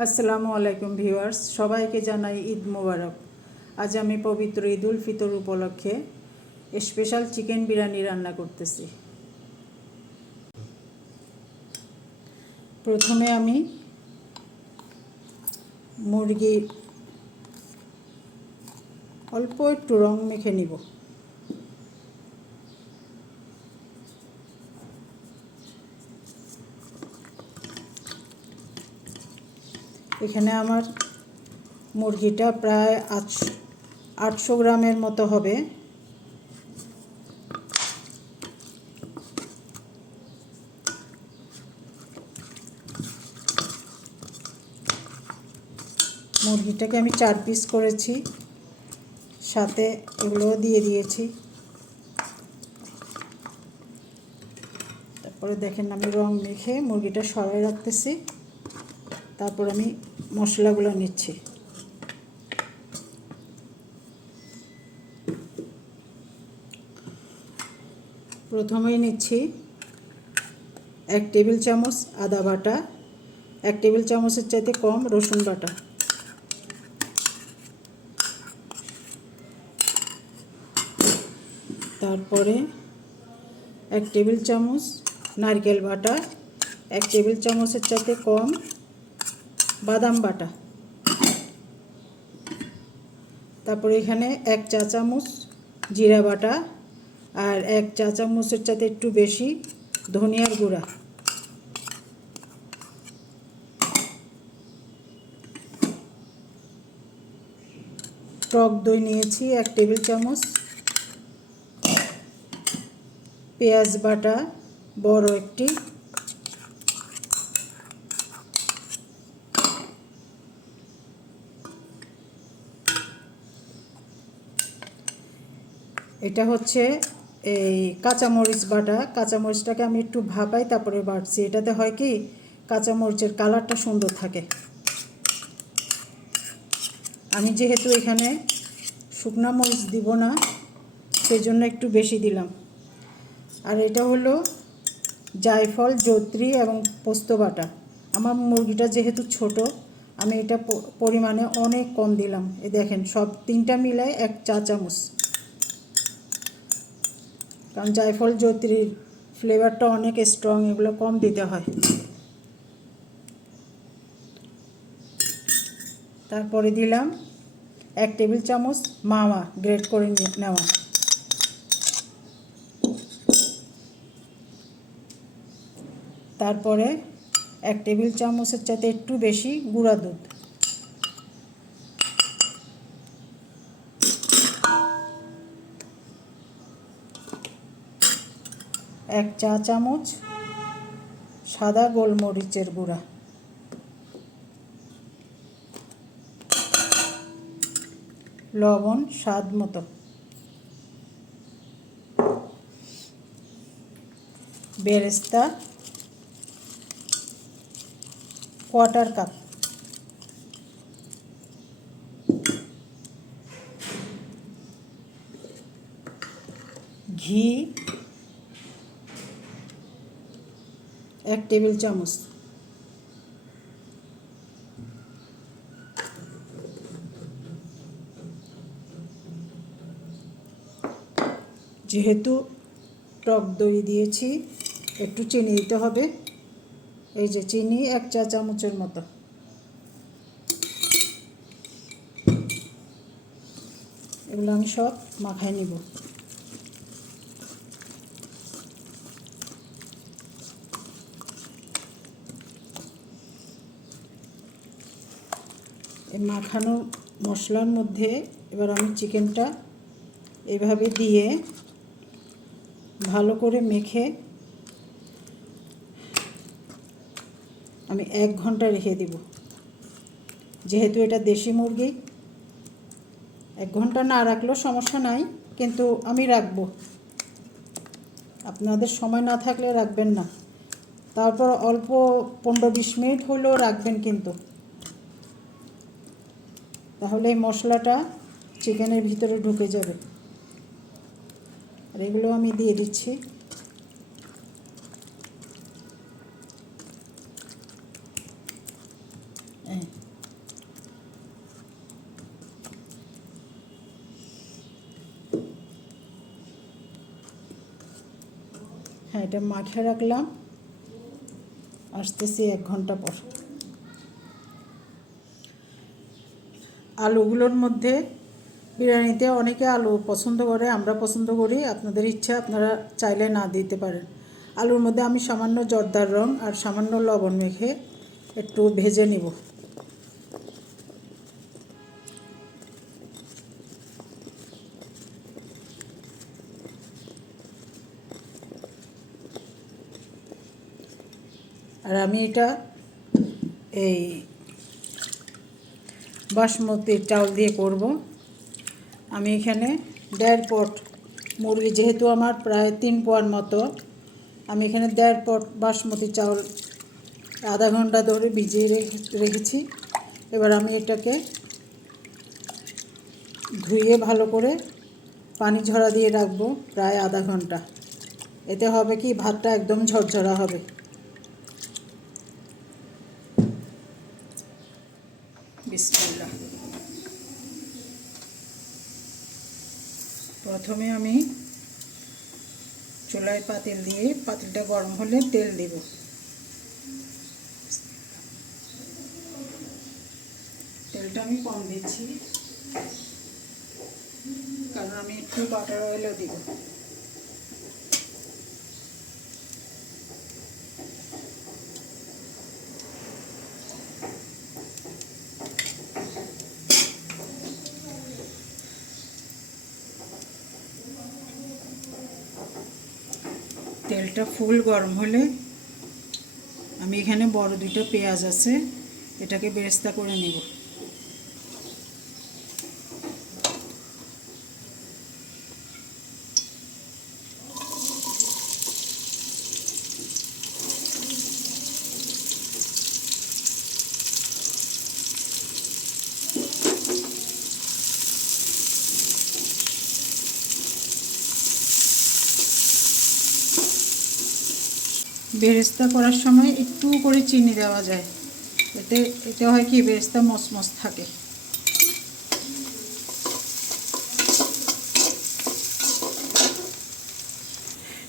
আসসালামু আলাইকুম ভিউয়ার্স, সবাইকে জানাই ঈদ মোবারক। আজ আমি পবিত্র ঈদ উল ফিতর উপলক্ষে স্পেশাল চিকেন বিরিয়ানি রান্না করতেছি। প্রথমে আমি মুরগির অল্প একটু রং মেখে নিব। এখানে আমার মুরগিটা প্রায় 800 গ্রামের মতো হবে। মুরগিটাকে আমি 4 পিস করেছি, সাথে এগুলোও দিয়ে দিয়েছি। তারপরে দেখেন আমি রং মেখে মুরগিটা সরাই রাখতেছি। তারপর আমি মশলাগুলো নিচ্ছি। প্রথমেই নিচ্ছি 1 টেবিল চামচ আদা বাটা, 1 টেবিল চামচের চাইতে কম রসুন বাটা, তারপরে 1 টেবিল চামচ নারকেল বাটা, 1 টেবিল চামচের চাইতে কম বাদাম বাটা, তারপরে এখানে 1 চা চামচ জিরা বাটা আর 1 চা চামচের চাইতে একটু বেশি ধনিয়ার গুঁড়া। টক দই নিয়েছি 1 টেবিল চামচ, পেঁয়াজ বাটা বড় একটি, এটা হচ্ছে এই কাঁচামরিচ বাটা। কাঁচামরিচটাকে আমি একটু ভাপাই তারপরে বাটছি। এটাতে হয় কি কাঁচামরিচের কালারটা সুন্দর থাকে। আমি যেহেতু এখানে শুকনো মরিচ দিব না, সেই জন্য একটু বেশি দিলাম। আর এটা হলো জায়ফল, জয়ত্রী এবং পোস্ত বাটা। আমার মুরগিটা যেহেতু ছোট, আমি এটা পরিমাণে অনেক কম দিলাম। এই দেখেন সব 3টা মিলায় 1 চা চামচ, কারণ জায়ফল জয়ত্রীর ফ্লেভারটা অনেক স্ট্রং, এগুলো কম দিতে হয়। তারপরে দিলাম 1 টেবিল চামচ মাওয়া গ্রেট করে নেওয়া, তারপরে 1 টেবিল চামচের চাইতে একটু বেশি গুঁড়া দুধ, এক চা চামচ সাদা গোলমরিচের গুঁড়া, লবণ স্বাদ মতো, বেরেস্তা 1/4 কাপ, ঘি 1 টেবিল চামচ, যেহেতু টক দই দিয়েছি একটু চিনি দিতে হবে। এই যে চিনি 1 চা চামচের মতো। এগুলো আমি সব মাখায় নিব। এই মাখানো মশলার মধ্যে এবার আমি চিকেনটা এভাবে দিয়ে ভালো করে মেখে আমি 1 ঘন্টা রেখে দিব। যেহেতু এটা দেশি মুরগি, 1 ঘন্টা না রাখলেও সমস্যা নাই, কিন্তু আমি রাখবো। আপনাদের সময় না থাকলে রাখবেন না। তারপর অল্প 15-20 মিনিট হলেও রাখবেন, কিন্তু তাহলে এই মশলাটা চিকেনের ভিতরে ঢুকে যাবে। আর এগুলো আমি দিয়ে দিচ্ছি। হ্যাঁ, এটা মাখিয়ে রাখলাম, আসতেছি 1 ঘন্টা পর। আলুগুলোর মধ্যে বিরিয়ানিতে অনেকে আলু পছন্দ করে, আমরা পছন্দ করি, আপনাদের ইচ্ছা, আপনারা চাইলে না দিতে পারেন। আলুর মধ্যে আমি সামান্য জর্দার রং আর সামান্য লবণ মেখে একটু ভেজে নিব। আর আমি এটা এই বাসমতি চাউল দিয়ে করব। আমি এখানে 1.5 পট মুরগি, যেহেতু আমার প্রায় 3 পোয়ার মতো, আমি এখানে 1.5 পট বাসমতি চাউল আধা ঘন্টা ধরে ভিজিয়ে রেখেছি। এবার আমি এটাকে ধুয়ে ভালো করে পানি ঝরা দিয়ে রাখবো প্রায় আধা ঘন্টা। এতে হবে কি, ভাতটা একদম ঝরঝরা হবে। বিসমিল্লাহ। প্রথমে আমি চুলায় পাতিল দিয়ে, পাতিলটা গরম হলে তেল দিব। তেলটা আমি কম দিচ্ছি, কারণ আমি একটু বাটার অয়েলও দিব। তেলটা ফুল গরম হলে আমি এখানে বড় 2টা পেঁয়াজ আছে, এটাকে বেরেস্তা করে নিব। বেরেস্তা করার সময় একটু করে চিনি দেওয়া যায়, এতে হয় কি, বেরেস্তা মচমচ থাকে।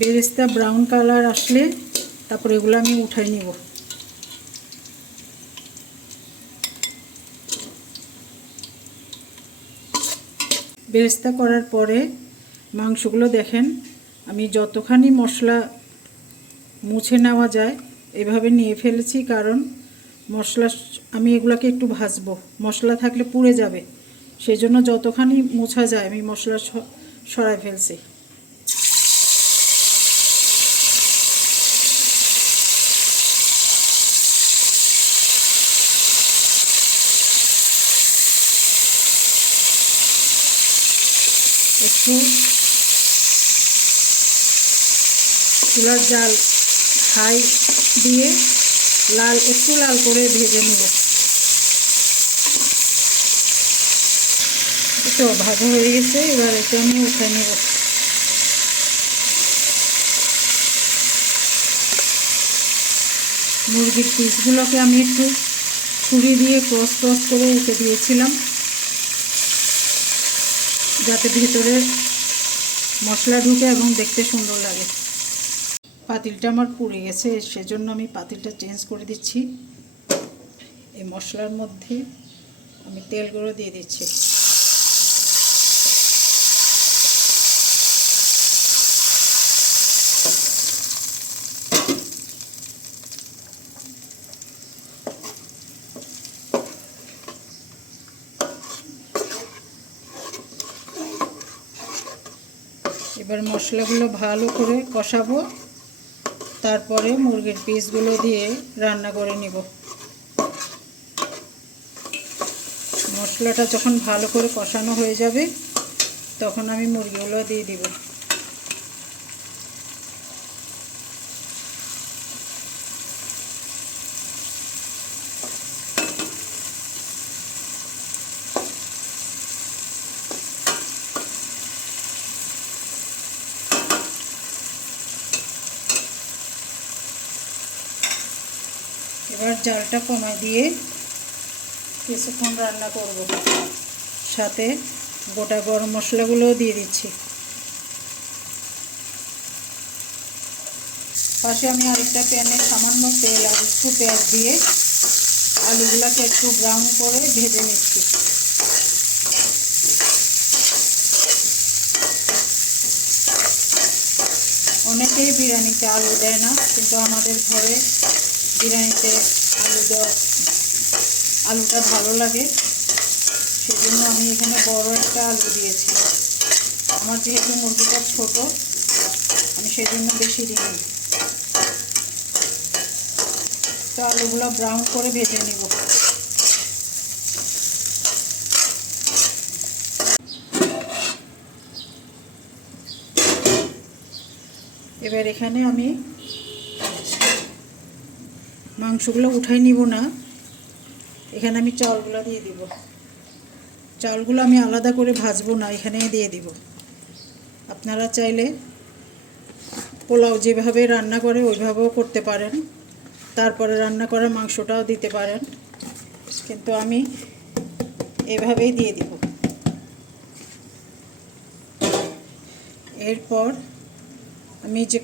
বেরেস্তা ব্রাউন কালার আসলে তারপরে এগুলো আমি উঠাই নিব। বেরেস্তা করার পরে মাংসগুলো দেখেন, আমি যতখানি মশলা মুছে নেওয়া যায় এভাবে নিয়ে ফেলেছি, কারণ মশলা, আমি এগুলোকে একটু ভাজবো, মশলা থাকলে পুড়ে যাবে, সেই জন্য যতখানি মোছা যায় আমি মশলা সরাই ফেলছি। একটু চুলার জাল হাই দিয়ে একটু লাল করে ভেজে নেব। তো ভাজা হয়ে গেছে, এবার এটা আমি উঠে নেব। মুরগির পিসগুলোকে আমি একটু ছুরি দিয়ে ক্রস ক্রস করে রেখে দিয়েছিলাম, যাতে ভিতরে মশলা ঢুকে এবং দেখতে সুন্দর লাগে। পাতিলটা আমার পুড়ে গেছে, সেজন্য আমি পাতিলটা চেঞ্জ করে দিচ্ছি। এই মশলার মধ্যে আমি তেলগুলো দিয়ে দিচ্ছি। এবার মশলাগুলো ভালো করে কষাবো, তারপরে মুরগির পিসগুলো দিয়ে রান্না করে নিব। মশলাটা যখন ভালো করে কষানো হয়ে যাবে তখন আমি মুরগিগুলো দিয়ে দিব। এবার জালটা কমায় দিয়ে কিছুক্ষণ রান্না করব। সাথে গোটা গরম মশলাগুলোও দিয়ে দিচ্ছি। পাশে আমি আরেকটা প্যানে সামান্য তেল আর একটু পেঁয়াজ দিয়ে আলুগুলোকে একটু ব্রাউন করে ভেজে নিচ্ছি। অনেকেই বিরিয়ানিতে আলু দেয় না, কিন্তু আমাদের ঘরে বিরিয়ানিতে আলুটা ভালো লাগে, সেজন্য আমি এখানে বড় একটা আলু দিয়েছি। আমার যেহেতু মুরগিটা ছোট, আমি সেজন্য বেশি দিইনি। তো আলুগুলো ব্রাউন করে ভেজে নিব। এবার এখানে আমি মাংসগুলো উঠাই নিব না, এখানে আমি চাউলগুলো দিয়ে দিব। চাউলগুলো আমি আলাদা করে ভাজবো না, এখানেই দিয়ে দিব। আপনারা চাইলে পোলাও যেভাবে রান্না করে ওইভাবেও করতে পারেন, তারপরে রান্না করা মাংসটাও দিতে পারেন, কিন্তু আমি এভাবেই দিয়ে দিব। এরপর আমি যে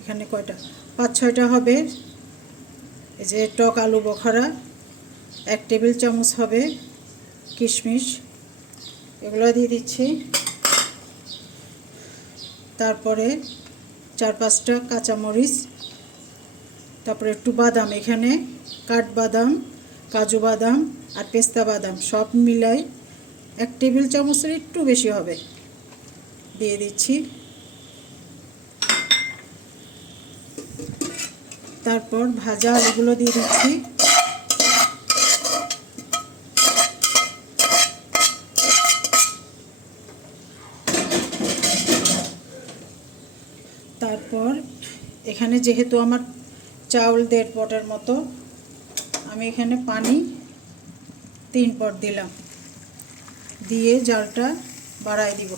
এখানে 5-6টা হবে এই যে টক আলু বখরা, 1 টেবিল চামচ হবে কিশমিশ, এগুলো দিয়ে দিচ্ছি। তারপরে 4-5টা কাঁচামরিচ, তারপরে একটু বাদাম, এখানে কাঠবাদাম, কাজু বাদাম আর পেস্তা বাদাম সব মিলাই 1 টেবিল চামচের একটু বেশি হবে, দিয়ে দিচ্ছি। তারপর ভাজা আলুগুলো দিয়ে দিচ্ছি। তারপর এখানে যেহেতু আমার চাউল 1.5 পটের মতো, আমি এখানে পানি 3 পট দিলাম, দিয়ে জালটা বাড়াই দিব।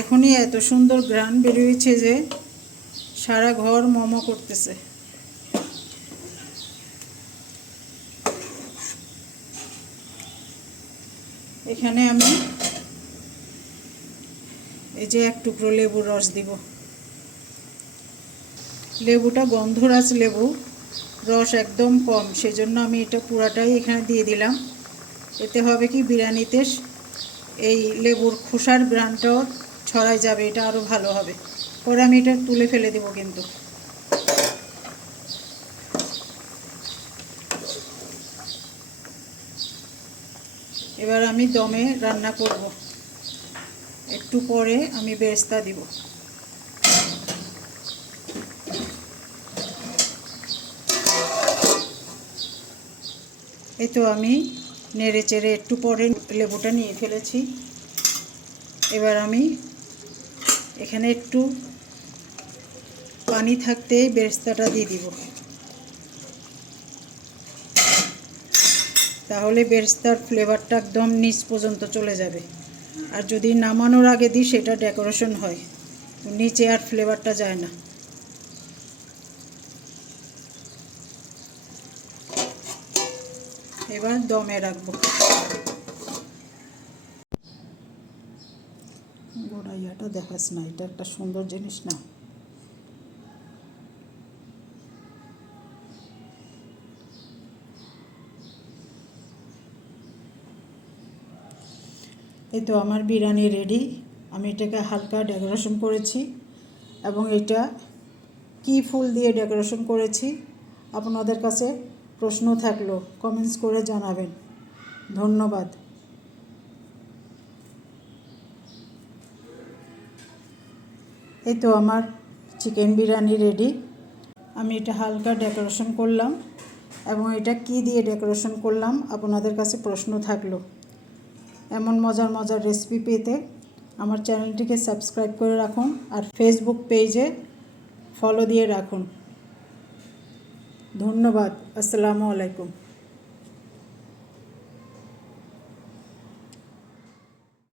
এখনই এত সুন্দর ঘ্রাণ বেরিয়েছে যে সারা ঘর মোমো করতেছে। এখানে আমি এই যে 1 টুকরো লেবুর রস দিব। লেবুটা গন্ধরাজ লেবু, রস একদম কম, সেজন্য আমি এটা পুরাটাই এখানে দিয়ে দিলাম। এতে হবে কি, বিরিয়ানিতে এই লেবুর খোসার ঘ্রাণটাও ছড়াই যাবে, এটা আরও ভালো হবে। পরে আমি এটা তুলে ফেলে দেব কিন্তু। এবার আমি দমে রান্না করব, একটু পরে আমি বেরেস্তা দিব। এই তো আমি নেড়ে চেড়ে একটু পরে লেবুটা নিয়ে ফেলেছি। এবার আমি এখানে একটু পানি থাকতে বেরেস্তাটা দিয়ে দিব, তাহলে বেরেস্তার ফ্লেভারটা একদম নিচ পর্যন্ত চলে যাবে। আর যদি নামানোর আগে দিই সেটা ডেকোরেশন হয়, নিচে আর ফ্লেভারটা যায় না। এবার দমে রাখবো। গোড়াইয়াটা দেখাস না, এটা একটা সুন্দর জিনিস না। এই তো আমার বিরিয়ানি রেডি। আমি এটাকে হালকা ডেকোরেশন করেছি, এবং এটা কি ফুল দিয়ে ডেকোরেশন করেছি আপনাদের কাছে প্রশ্ন থাকলো কমেন্টস করে জানাবেন। ধন্যবাদ। এই তো আমার চিকেন বিরিয়ানি রেডি। আমি এটা হালকা ডেকোরেশন করলাম, এবং এটা কি দিয়ে ডেকোরেশন করলাম আপনাদের কাছে প্রশ্ন থাকলো। এমন মজার মজার রেসিপি পেতে আমার চ্যানেলটিকে সাবস্ক্রাইব করে রাখুন, আর ফেসবুক পেজে ফলো দিয়ে রাখুন। ধন্যবাদ। আসসালামু আলাইকুম।